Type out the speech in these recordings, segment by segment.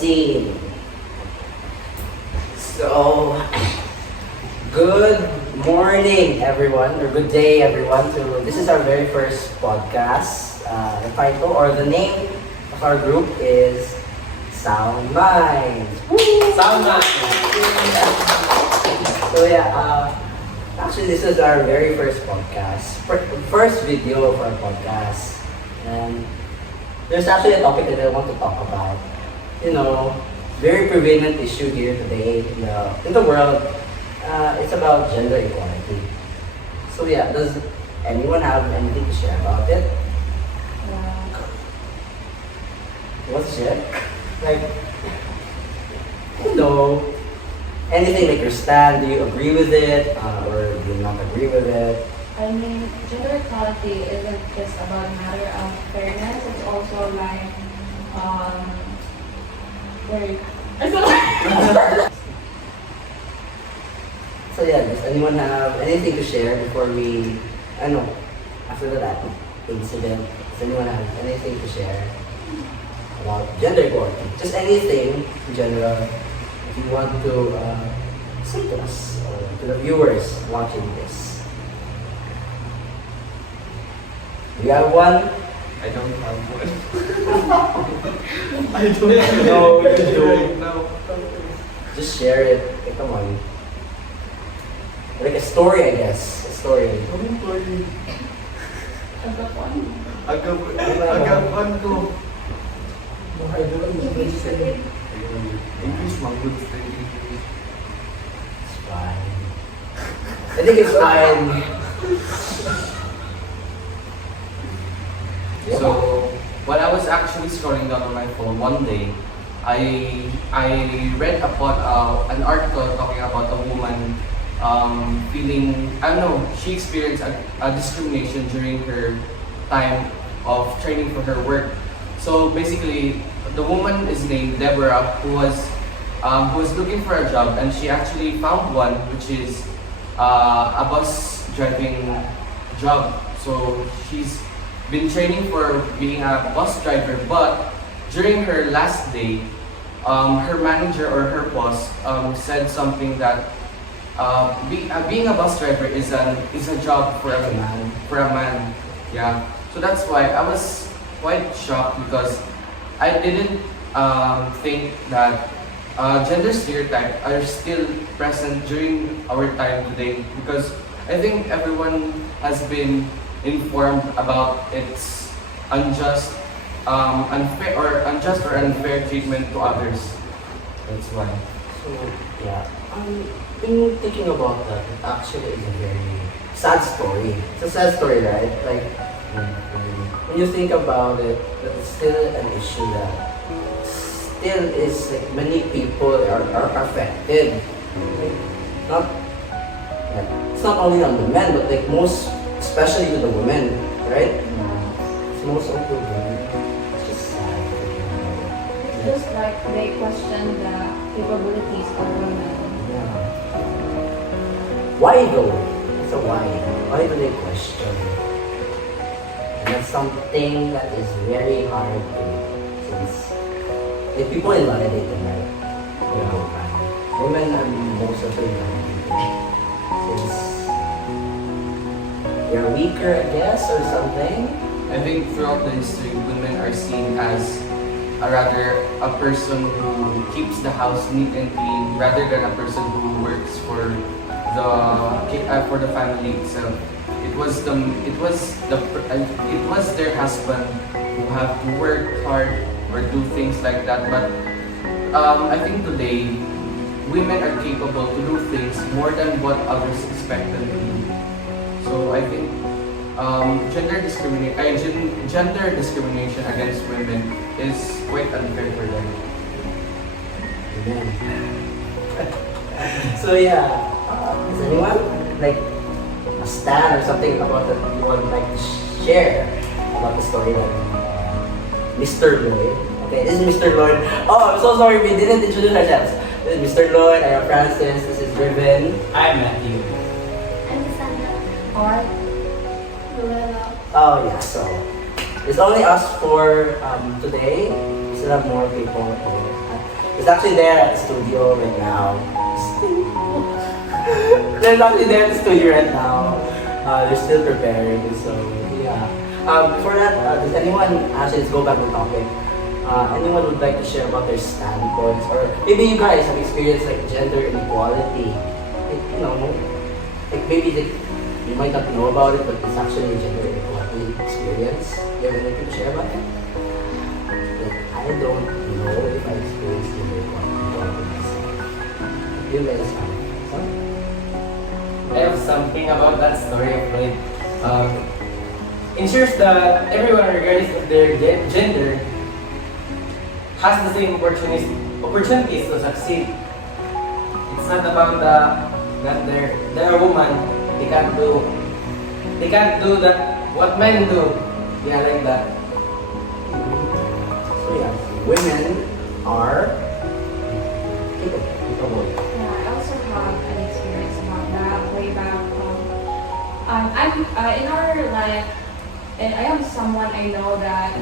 scene. So, good morning, everyone, or good day, everyone. This is our very first podcast. The title or the name of our group is Sound Minds. Sound Minds. So yeah, actually, this is our very first podcast, first video of our podcast, and there's actually a topic that I want to talk about. You know, very prevalent issue here today in the world. It's about gender equality. So yeah, does anyone have anything to share about it? What's share? Like, you know, anything like your stand? Do you agree with it, or do you not agree with it? I mean, gender equality isn't just about a matter of fairness, it's also like, So yeah, does anyone have anything to share before we, after that incident, does anyone have anything to share about gender equality? Just anything in general, if you want to say to us or to the viewers watching this. Do you have one? I don't have one. I don't know. You don't. No. Just share it. Okay, come on. Like a story, I guess. A story. Agapan ko. English, good English. It's fine. I think it's fine. So, when I was actually scrolling down on my phone one day, I read about an article talking about a woman feeling, she experienced a discrimination during her time of training for her work. So basically, the woman is named Deborah, who was looking for a job, and she actually found one, which is a bus driving job. So she's been training for being a bus driver, but during her last day, her manager or her boss said something that being a bus driver is a job for a man. Yeah. So that's why I was quite shocked, because I didn't think that gender stereotypes are still present during our time today, because I think everyone has been informed about its unjust or unfair treatment to others. That's why. So yeah, in thinking about that, it actually is a very sad story. It's a sad story, right? Like when you think about it, that it's still an issue that still is like many people are affected. Like, it's not only on the men, but like especially with the women, right? It's most of the women. It's just sad. it's just like they question the capabilities of women. Yeah. Why though? It's a why. Why do they question? And that's something that is very hard to, since like people invalidate them, right? Women are most of the young people. Since they're weaker, I guess, or something. I think throughout the history, women are seen as a person who keeps the house neat and clean, rather than a person who works for the family itself. It was their husband who have to work hard or do things like that. But I think today, women are capable to do things more than what others expect them to do. So I think gender discrimination against women is quite unfair for them. So yeah, is anyone like a stand or something about that you would like to share about the story of Mr. Lloyd? Okay, this is Mr. Lloyd. Oh, I'm so sorry we didn't introduce ourselves. This is Mr. Lloyd, I am Francis, this is Riven. I'm Matthew. I'm Sandra. Or Luella. Oh yeah, so it's only us for today. We still have more people here. actually there at the studio right now. They're actually there at the studio right now. They're still preparing, so yeah. Before that, does anyone, actually let's go back to the topic. Anyone would like to share about their standpoints, or maybe you guys have experienced like gender inequality? Like, you know, like maybe that you might not know about it, but it's actually a gender inequality experience. You have anything to share about it? Like, I don't know if I experienced gender inequality myself. You guys have some? I have something about that story of Floyd. Ensures that everyone, regardless of their gender, has the same opportunities to succeed. It's not about that they're a woman. They can't do that what men do. Yeah, like that. So yeah, women are capable. Yeah, I also have an experience about that way back. I'm in our life, and I have someone I know that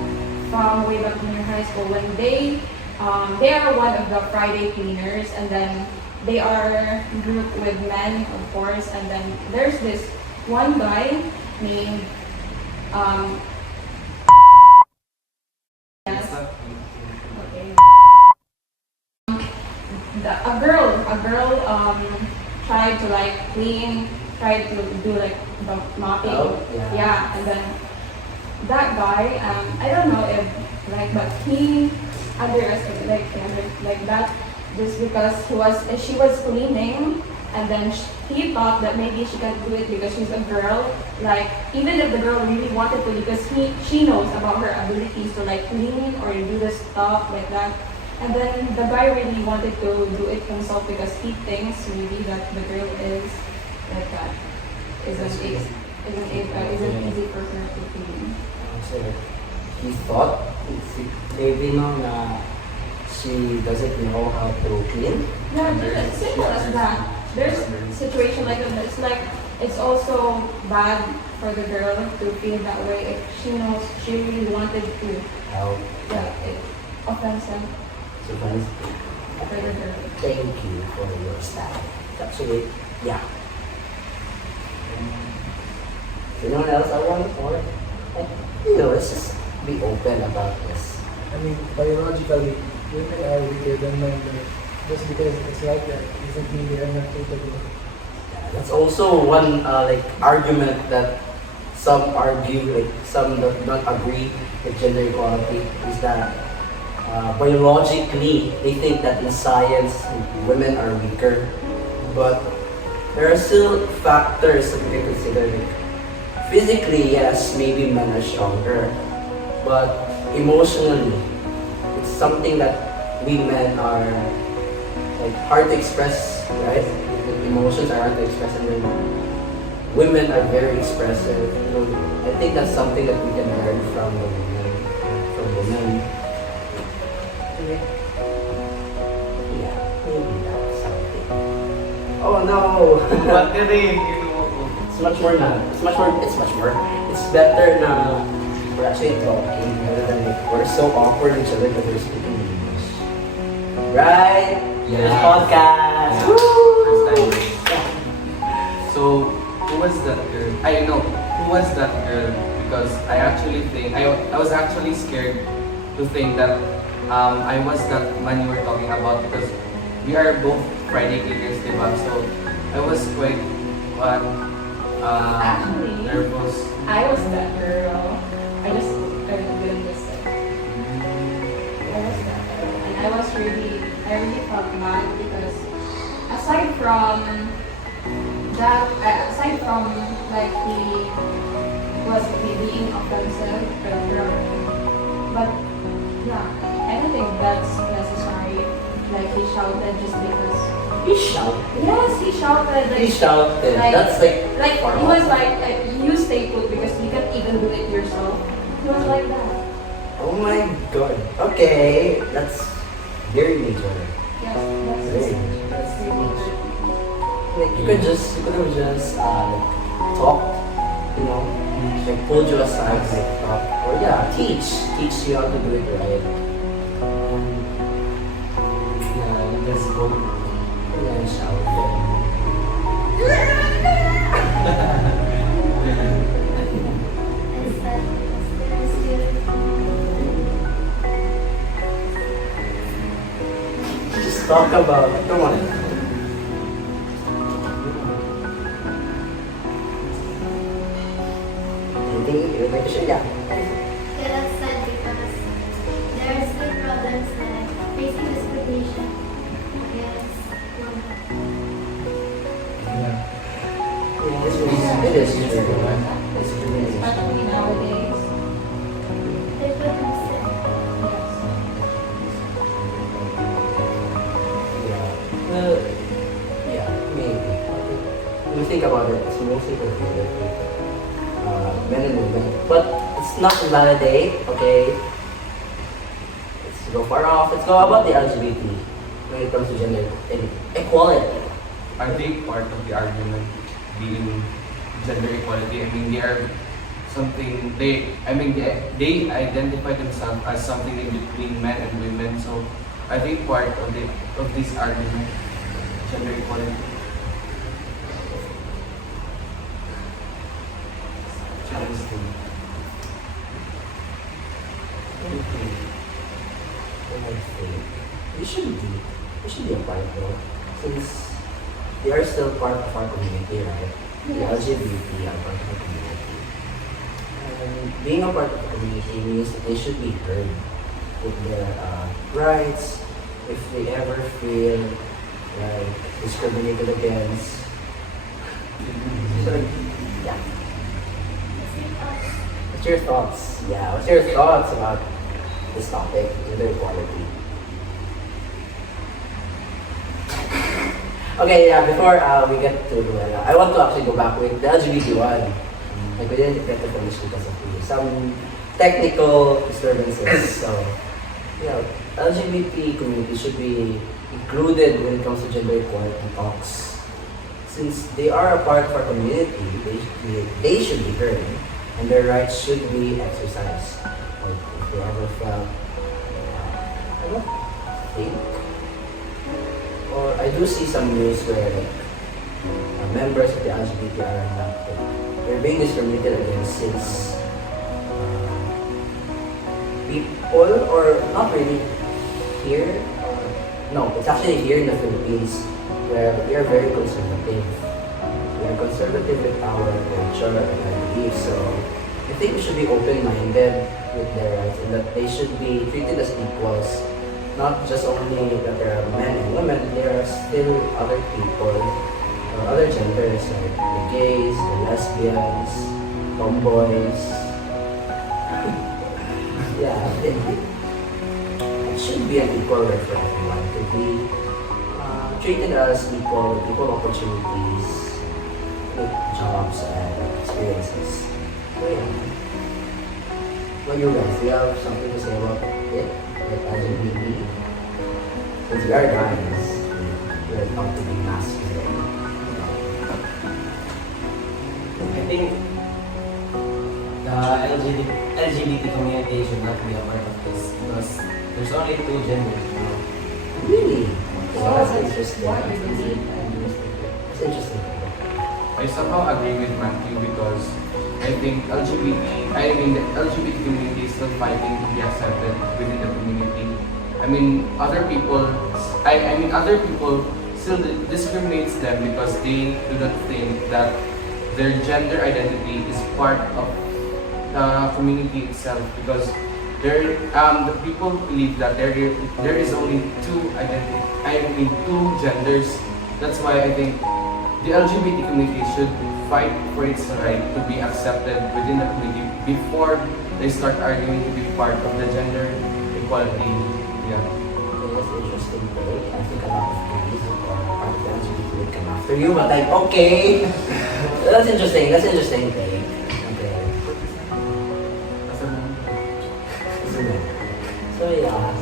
from way back junior high school when they are one of the Friday cleaners, and then they are grouped with men, of course, and then there's this one guy named yes, okay. A girl tried to like clean, tried to do like the mopping. Oh, yeah. Yeah, and then that guy, I don't know if like, but he underestimated like that just because she was cleaning, and then he thought that maybe she can do it because she's a girl. Like even if the girl really wanted to, because she knows about her abilities to like clean or do the stuff like that. And then the guy really wanted to do it himself because he thinks maybe that the girl is like that. Isn't easy for her to clean. So he thought maybe no na she doesn't know how to clean. Yeah, it's simple as that. There's situation like that. It's like it's also bad for the girl to feel that way if she knows she really wanted to. Help. Yeah, it's offensive So guys, for the girl. thank you for your style. Actually, yeah. Anyone else I want or let's just be open about this. I mean, biologically, women are weaker than men, but just because it's like that doesn't mean they are not capable. That's also one like argument that some argue, like some do not agree with gender equality, is that biologically they think that in science women are weaker, but there are still factors that we can consider. Like, physically, yes, maybe men are stronger, but emotionally, it's something that we men are like hard to express, right? Emotions are hard to express, and then women are very expressive. You know, I think that's something that we can learn from the women. From women. Yeah, maybe that's something. Oh no! What did they? It's much more na. It's much more. It's better na we're actually talking rather than like we're so awkward with each other because we're speaking English. Right? Yeah. Podcast. Yeah. Woo! So, who was that girl? I know who was that girl because I actually think I was actually scared to think that I was that man you were talking about because we are both Friday cleaners, diba? So I was quite Actually, nervous. I was that girl. I didn't listen. I was that girl, and I really felt bad because aside from like he was being offensive for the girl, but yeah, I don't think that's necessary. Like he shouted just because. He shouted. Yes, he shouted. Like, He shouted. Like, That's like he was like, you stay put because you can't even do it yourself. He was like that. oh my god. Okay, that's very major. Yes, Very major. that's very much. Like you could have just talked, you know, like pulled you aside, like talk, or yeah, teach you how to do it right. Yeah, Let's go. And then shower. Just talk about it. Come on. Anything you would like to share? Yeah. Get upset because there are still problems like facing discrimination against women. Yeah. It is true. It's true. Especially nowadays. They put themselves Yeah. Well, yeah, maybe. When you think about it, it's mostly confused with men and women. But it's not invalidate, okay? Let's go far off. Let's go about the LGBT when it comes to gender equality. I think part of the argument being gender equality, I mean, they are something, they identify themselves as something in between men and women. So I think part of this argument, gender equality. Interesting. We should be a part though, since they are still part of our community, right? The LGBT are part of the community. And being a part of the community means that they should be heard with their rights, if they ever feel like discriminated against. So, yeah. What's your thoughts? Yeah, what's your thoughts about this topic, gender equality? Okay, yeah, before we get to Luella, I want to actually go back with the LGBT one. Like, we didn't get to finish because of some technical disturbances. So, yeah, LGBT community should be included when it comes to gender equality talks. Since they are a part of our community, they should be heard, and their rights should be exercised. Like, if they ever felt, I don't think, or I do see some news where like, members of the LGBT are not, they're being discriminated against since people, or not really here, no, it's actually here in the Philippines where we are very conservative. We are conservative with our culture and our beliefs, so I think we should be open-minded with their rights and that they should be treated as equals. Not just only that there are men and women, there are still other people, other genders like the gays, the lesbians, tomboys. Yeah, it should be an equal right for everyone to be treated as equal, with equal opportunities, with jobs and experiences. So yeah. What you guys, do you have something to say about it? Like LGBT? Since we are guys, we are taught to be masculine. I think the LGBT community should not be a part of this because there's only two genders. Really? Well, That's that's interesting. what we believe. It's interesting. I somehow agree with Matthew because I think the LGBT community is still fighting to be accepted within the community. Other people still discriminates them because they do not think that their gender identity is part of the community itself because the people believe that there is only two genders. That's why I think the LGBT community should fight for its right to be accepted within the community before they start arguing to be part of the gender equality. Yeah. Okay, that's interesting take. I think a lot of gays or part of the LGBT would come after you, but like, okay. That's interesting take. Okay. So yeah,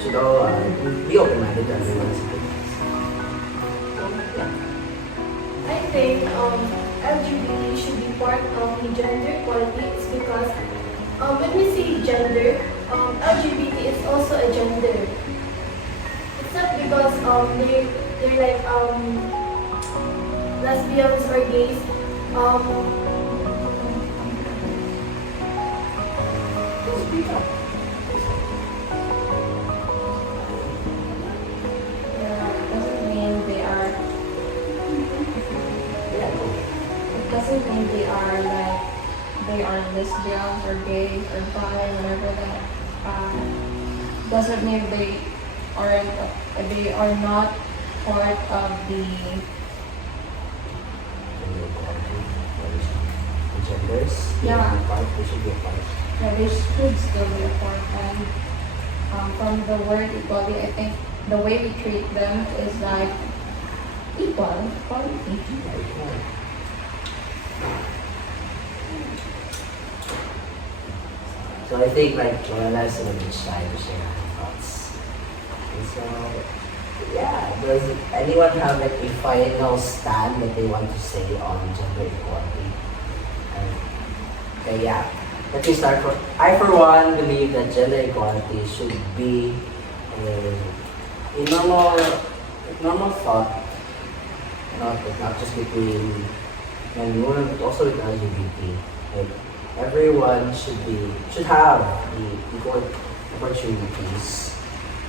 should all be open-minded to everyone's opinions. Yeah. I think LGBT should be part of the gender equality is because when we say gender, LGBT is also a gender. It's not because they're like lesbians or gays. Speak up. Yeah, it doesn't mean they are. Yeah, go. It doesn't mean they are lesbians or gay or bi, whatever that. Doesn't mean they are not part of the. Gender equality, the genders, Yeah. they should be a part. Yeah, they should still be a part. And from the word equality, I think the way we treat them is like equal, equality. So I think like Joanna's gonna be shy to share her thoughts. And so yeah, does anyone have like a final stand that they want to say on gender equality? Okay, yeah. Let me start. I for one believe that gender equality should be a normal thought, not just between men and women, but also with LGBT. Like everyone should have the equal opportunities,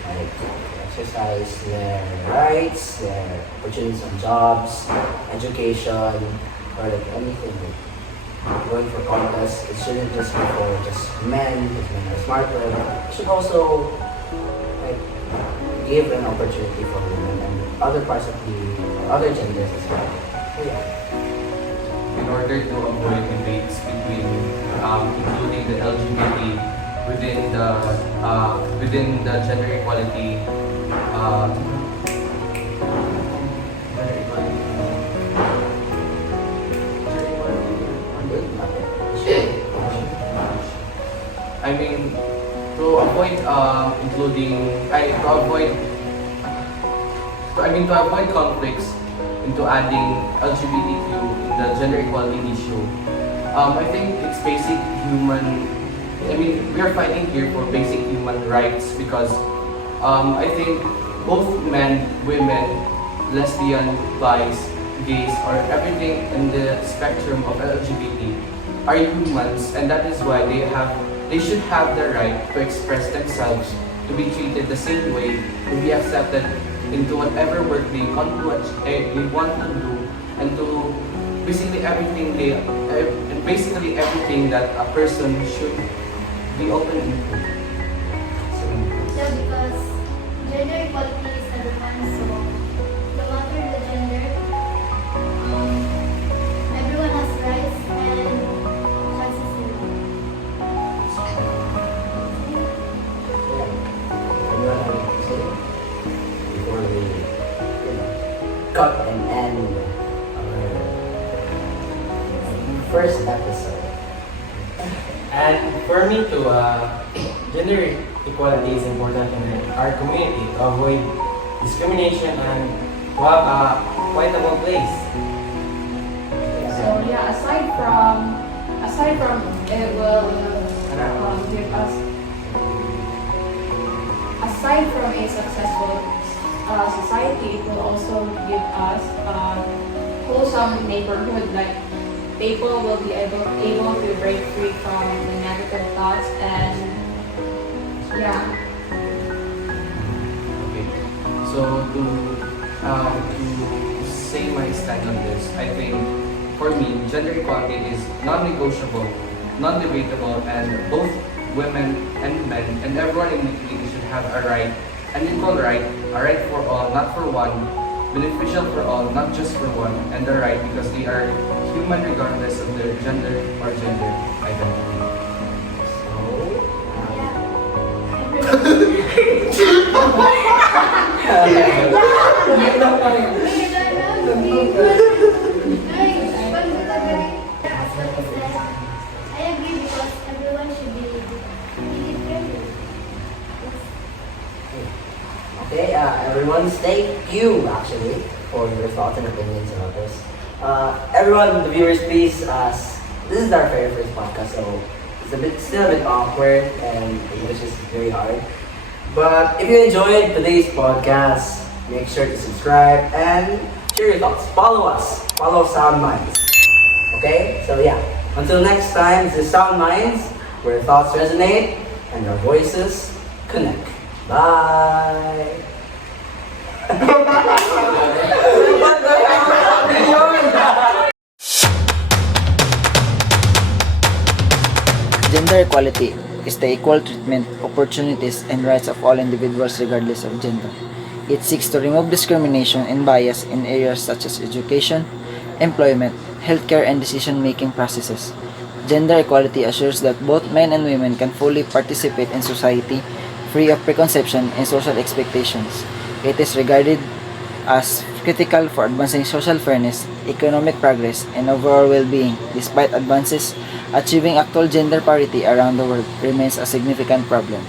like to exercise their rights, their opportunities on jobs, education, or like anything. Like going for contests, it shouldn't just be for just men, because men are smarter. It should also like give an opportunity for women and other parts of the other genders as well. So yeah. In order to avoid debates between, including the LGBT within the gender equality, I mean, to avoid to avoid conflicts into adding LGBTQ in the gender equality issue. I think it's basic human. I mean, we are fighting here for basic human rights because I think both men, women, lesbian, bis, gays, or everything in the spectrum of LGBT are humans, and that is why they should have the right to express themselves, to be treated the same way, to be accepted into whatever work they want to do, and to basically everything that a person should be open into. Yeah, because gender equality is advanced, so no matter the gender, everyone has rights and chances to live. Anyone have anything to say before we, cut and end our first episode? And for me too, gender equality is important in our community to avoid discrimination and to have a equitable place. So yeah, aside from it will give us, aside from a successful society, it will also give us wholesome neighborhood. Like people will be able to break free from the negative thoughts and yeah. Okay. So to say my stand on this, I think for me, gender equality is non-negotiable, non-debatable, and both women and men and everyone in between should have a right, an equal right, a right for all, not for one, beneficial for all, not just for one, and the right because they are human regardless of their gender or gender identity. I agree because everyone should be friendly. Okay, everyone, thank you actually for your thoughts and opinions about this. Everyone, the viewers, please, this is our very first podcast, so it's still a bit awkward and English is very hard. But if you enjoyed today's podcast, make sure to subscribe and share your thoughts. Follow Sound Minds. Okay? So yeah, until next time, this is Sound Minds, where thoughts resonate and our voices connect. Bye! Gender equality is the equal treatment, opportunities, and rights of all individuals regardless of gender. It seeks to remove discrimination and bias in areas such as education, employment, healthcare, and decision-making processes. Gender equality assures that both men and women can fully participate in society, free of preconception and social expectations. It is regarded as critical for advancing social fairness, economic progress, and overall well-being. Despite advances, achieving actual gender parity around the world remains a significant problem.